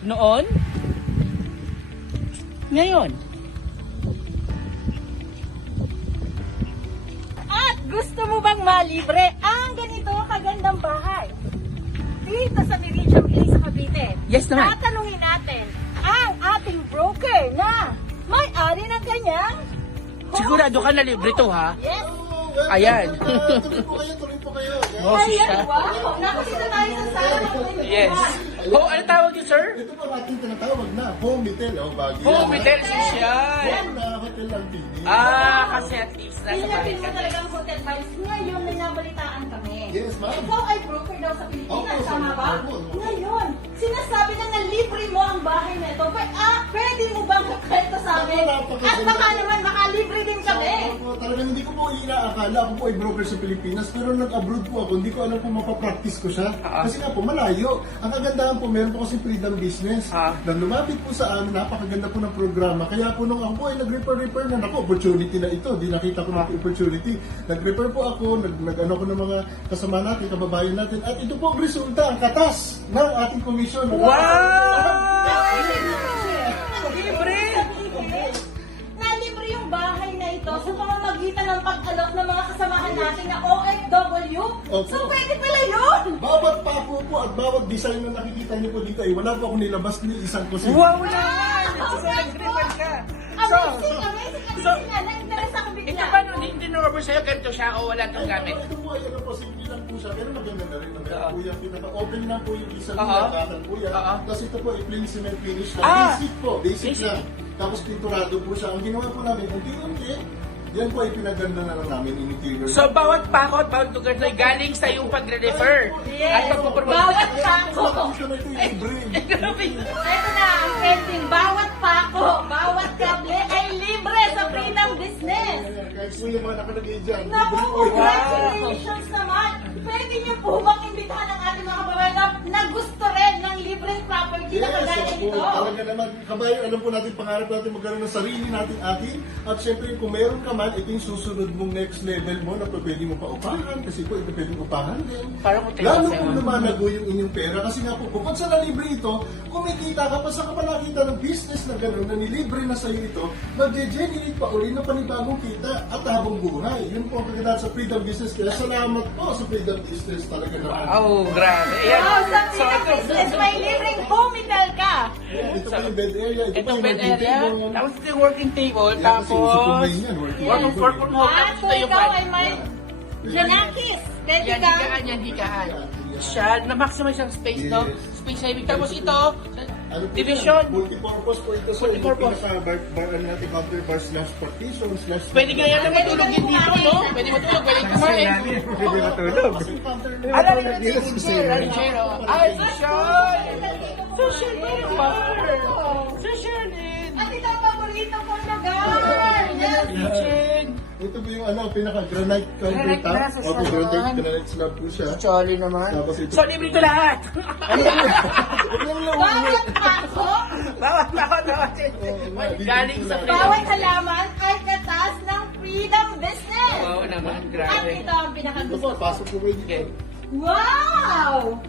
Noon? Ngayon? At gusto mo bang malibre ang ganito kagandang bahay? Dito sa Meridian Place sa Cavite. Yes naman. Tatanungin natin ang ating broker na may-ari ng kanyang Sigurado ka na libre to, ha? Yes. Ayan. Tuloy po kayo. Boses Ayan, ka. wow. Nakasita tayo sa sala ng Meridian. Yes. Oh, ano tawag niyo, sir? Ito po ang ating tinatawag na home hotel. Bagay. Home hotel social. Home na hotel lang pili. Kasi at least nasa bahay Pinapil mo ka. talagang hotel vibes. Ngayon, may nabalitaan kami. Yes, ma'am. Ikaw ay broker daw sa Pilipinas, Opo, tama ba? opo, opo. Ngayon, sinasabi na libre mo ang bahay na ito. Pwede mo bang kwento sa amin? At baka naman, makalibre din kami. Opo, talagang hindi ko po inaakala. Ako po ay broker sa Pilipinas, pero nag-abroad po ako. Hindi ko alam kung mapapractice ko siya. Kasi nga po, malayo. Ang kagandahan po, meron po kasi freedom business. Nang lumapit po sa amin, napakaganda po ng programa. Kaya po nung ako po ay nag-refer na, naku, opportunity na ito. Di nakita ko ng opportunity. Nag-refer po ako, nag-ano ko ng mga kasama natin, kababayan natin. At ito po ang resulta, ang katas ng ating komisyon. Libre! Nalibre yung bahay na ito sa pamamagitan ng pag-alok ng mga kasamahan natin na OFW. Opo. So pwede pala yun! Bawat papo po at bawat design na nakikita niyo po dito ay wala po akong nilabas ni isang kusina. Wow naman! So, nag-refer ka. Amazing, amazing, so, amazing nga. Na-interest ako ito bigla. ba nung hindi na-offer sa'yo, ganito siya o wala itong gamit? Ito po ay ano po, simple lang po siya, pero maganda na rin. Meron po yung pinaka-open lang po yung isa Oo. niya, kanan po yan. Oo. Tapos ito po ay plain cement finish na. Ah! Basic po, basic Basic. lang. Tapos pinturado po siya. Ang ginawa po namin, unti-unti, yan po ay pinaganda na lang namin in interior. So, bawat pakot, bawat lugar na galing sa iyong pag-refer. Yes. At pagpupromote. Bawat pako. Ito na ito yung brain. Ito na ang ending. Bawat pako, bawat kable ay libre sa freedom business. Guys, po yung mga nakalagay dyan. Naku, Libre po yan. congratulations naman. Pwede niyo po bang imbitahan ang ating mga kababayan na gusto rin ng libreng property na kagaya opo. nito? Talaga naman, kabayan, alam po natin, pangarap natin magkaroon ng sarili nating atin. At syempre, kung meron ka man, ito yung susunod mong next level mo na pwede mo pa upahan. Kasi po, ito pwede upahan din. Parang hotel Lalo kasi, kung ma'am. lumalago yung inyong pera. Kasi nga po, bukod sa nalibre ito, kumikita ka pa sa kapalakita ng business na gano'n na nilibre na sa'yo ito, mag-generate pa uli ng panibagong kita at habang buhay. Yun po ang kagandaan sa freedom business. Kaya salamat po sa freedom business talaga naman. Oh, grabe. Ayan. Wow, sa So, freedom ito. business, may libreng home hotel ka. Ito po yung bed area, ito po Ito yung bed working area. table. Tapos ito yung working table. Yan, kasi uso po Tapos, ngayon yan, working work table. from home. At Tapos kung ito yung ikaw bed. ay may janakis, pwede Yan, ka. higaan yan, higaan. Siya, na-maximize ang space, no? Space saving. Tapos ito, Ano po division. yan? Multipurpose po ito. So, Multipurpose. pinaka-bar natin, counter bar slash partition slash... Pwede nga yan na matulog din dito, no? Pwede matulog, pwede kumain. Pwede matulog. Kasi counter na Alam niyo na yung chair, ang chair, oh. Ay, social! Social bar! Social din! At ito ang paborito kong lugar. Yes. Kitchen! Ito po yung ano, pinaka-granite Granite countertop. na, sa Opo, salon. granite slab po siya. Jolly naman. Tapos ito. So, libre ko lahat! Huwag lang lang. Bawat pako, Bawat. Galing sa bawat halaman ay katas ng freedom business. Oo naman, At grabe. ito ang Ito pinakagusto po, ko. pasok po kayo Okay. dito. Wow!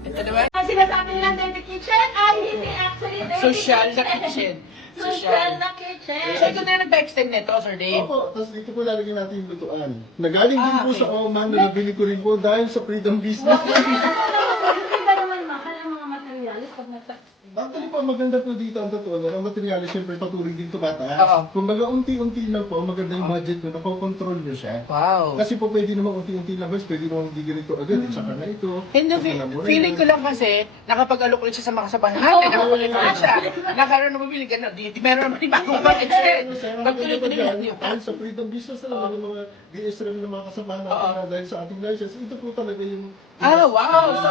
Ito naman, Ang sinasabi nilang dirty kitchen ay hindi actually dirty social na kitchen. Social na kitchen. So, ito na nag-extend nito, Sir Dave. Opo, tapos dito po lalagyan natin yung lutuan. Nagaling din po okay. sa Oman, na nabili ko rin po dahil sa freedom business. Hindi ba naman mahal ang mga materialis pag nasa... Actually po, maganda po dito ang totoo. Ang materialis, siyempre patuloy din tumataas. Oo. Kumbaga, unti-unti lang po, maganda yung budget mo, nakokontrol nyo siya. Wow. Kasi po pwede naman unti-unti lang, guys, pwede naman hindi ganito agad, saka na ito. Hindi, saka na muna feeling ko yan. lang kasi, nakapag-alok ulit siya sa mga kasabahan. Nakapag-alok siya. Nakaroon naman bili ka na. Meron naman yung bagong pag-extend. Pag-tuloy-tuloy lang yun. Dahil sa freedom business na naman ng mga BSRM ng mga kasama natin na dahil sa ating license, ito po talaga yung... Wow! So,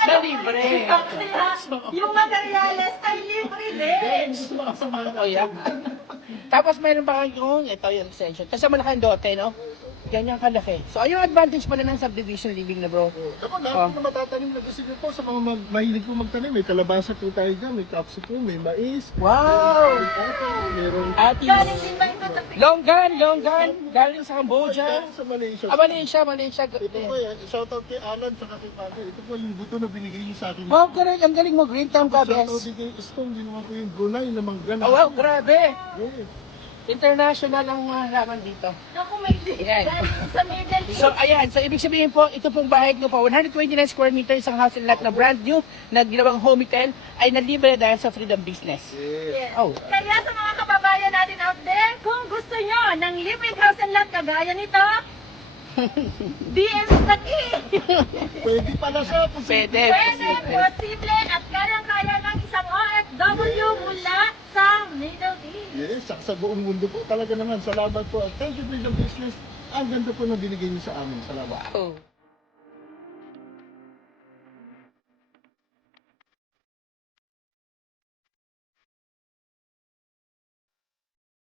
na libre. Yung materialis ay libre din. Gusto mo kasama ko yan. Tapos meron pa kayong, ito yung extension. Kasi malaki ang dote, no? Ganyan kalaki. So, ayun ang advantage pala ng subdivision living na bro. Ako, lahat po na matatanim na gusto niyo po sa mga mahilig po magtanim. May kalabasa po tayo dyan, may kapso po, may mais. Wow! Meron Ati, Galing din ba ito sa longgan, galing sa Cambodia. sa Malaysia. Malaysia. Ito po yan, shoutout kay Alan sa kay Father. Ito po yung buto na binigay niyo sa akin. Wow, ang galing mo, green thumb ka, Shoutout bes. din kay Stone, ginawa ko yung gulay na manggan. Oh, wow, grabe. Yes. International ang laman dito. Naku, may Yan. galing sa Middle East. So, ayan. So, ibig sabihin po, ito pong bahay nyo po, 129 square meters, isang house and lot na brand new, na ginawang home hotel, ay nalibre dahil sa Freedom Business. Yes. Yes. Oh. Kaya sa mga kababayan natin out there, kung gusto nyo ng libreng house and lot kagaya nito, DM Taki! Pwede pala siya. Pwede. Pwede, posible, at kayang-kaya ng isang OFW mula sa Middle East. Yes, sa buong mundo po. Talaga naman, salamat po. Thank you for the business. Ang ganda po na binigay niyo sa amin. Salamat. Oh.